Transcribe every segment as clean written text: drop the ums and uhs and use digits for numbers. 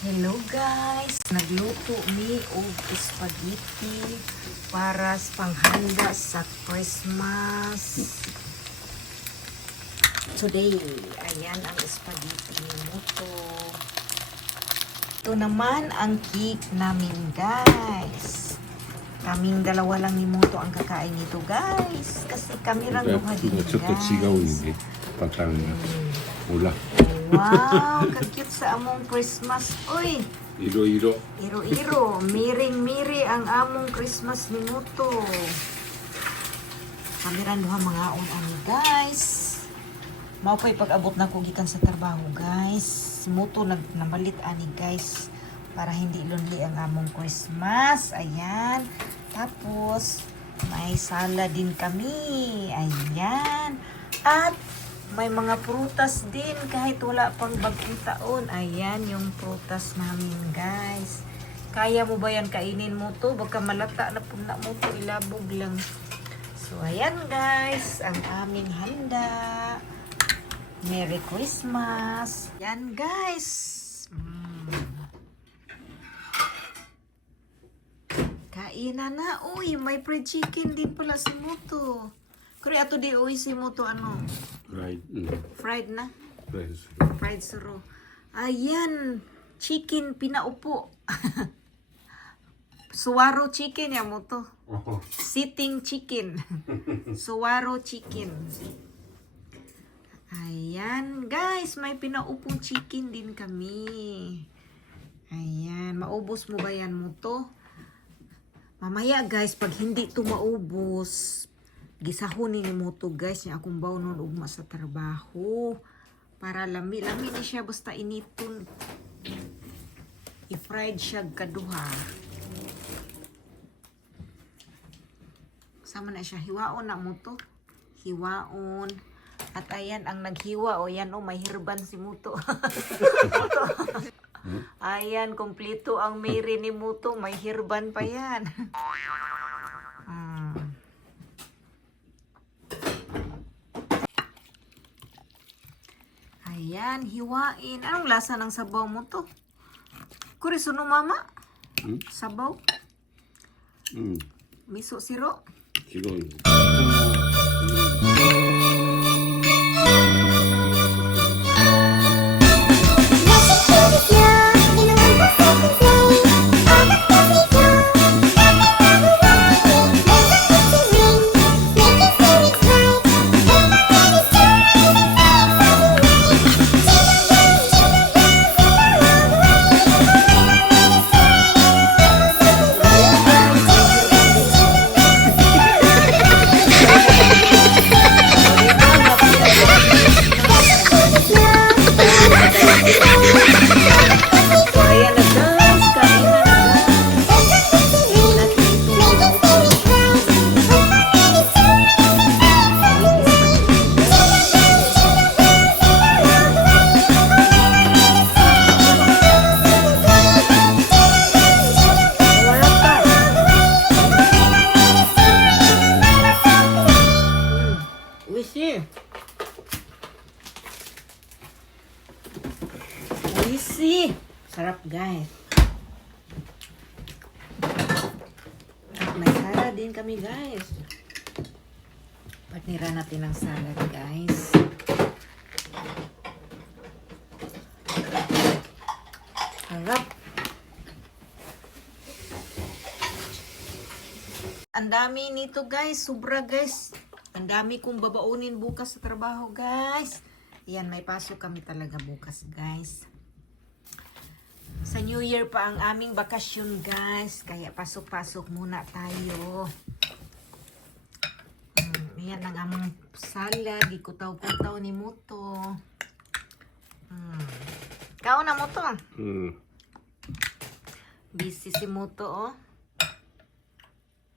Hello guys! Nagluto mi og spaghetti para sa panghanda sa Christmas. Today, ayan ang spaghetti mo to. Ito naman ang cake namin guys. Kaming dalawa lang ni Moto ang kakain nito guys. Kasi kami lang duha din guys. Patangga. Ula. Wow, ka-cute sa among Christmas. Uy! Iro-iro. Iro-iro, miring-miri ang among Christmas ni Muto. Kamiran duha mga ani guys. Mao pay pag-abot na ko gikan sa trabaho guys. Si Muto namalit ani guys para hindi lonely ang among Christmas. Ayan. Tapos may salad din kami. Ayan. At may mga prutas din kahit wala pang bagong taon. Ayan yung prutas namin guys. Kaya mo ba yan kainin mo to? Baka malata na po na mo to. Ilabog lang. So ayan guys. Ang aming handa. Merry Christmas. Yan guys. Kainan na. Uy, may fried chicken din pala si Muto. Kuri ato di uwi si Muto ano? Right. Fried na? Right. Fried suro. Ayan. Chicken pinaupo. Suwaro chicken ya mo to. Oh. Sitting chicken. Suwaro chicken. Ayan. Guys, may pinaupong chicken din kami. Ayan. Maubos mo ba yan mo to? Mamaya guys, pag hindi to maubos, gisahon ni mo to guys. Yung akong bawnon ugma sa trabaho. Para lami-lami ni siya basta initon. I-fried siya kaduha. Sama na siya. Hiwaon na mo to. Hiwaon. At ayan ang naghiwa. O yan o, may hirban si Muto. Ayan, kompleto ang meri ni Muto. May hirban pa yan. Ayan, hiwain. Anong lasa ng sabaw mo to? Kurisuno mama? Sabaw? Miso siro? Siguro. Easy. Sarap guys. At may salad din kami guys. Patnira natin ang salad guys. Sarap. Ang dami nito guys. Sobra guys. Ang dami kong babaunin bukas sa trabaho guys. Yan, may pasok kami talaga bukas guys. Sa New Year pa ang aming bakasyon guys. Kaya pasok-pasok muna tayo. Ayan ang aming salad. Ikutaw-kutaw ni Muto. Kao na Muto. Busy si Muto oh.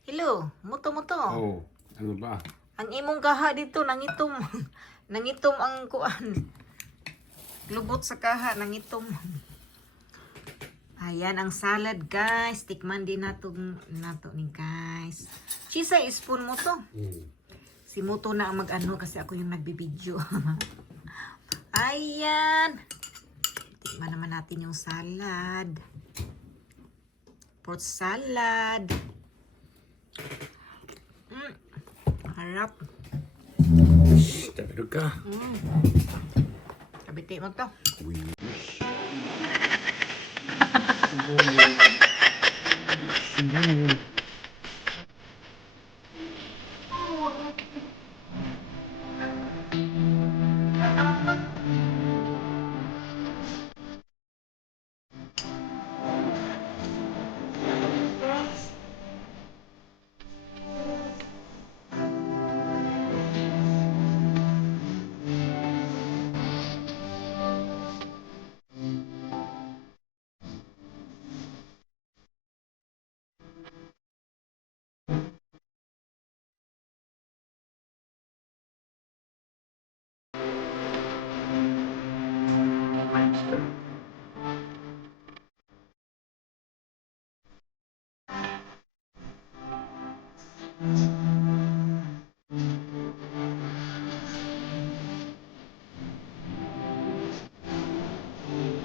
Hello, Muto. Oh, ano ba? Ang imong kaha dito nangitom. Nangitom ang kuan. Lubot sa kaha nangitom. Ayan ang salad guys. Tikman din nato ni guys. Chisa spoon mo to. Si Muto na ang mag-ano kasi ako yung nagbibideo. Ayan. Tikman naman natin yung salad. Fruit salad. Harap. Shh, tak ada kah? Kabiti mo to. Wih.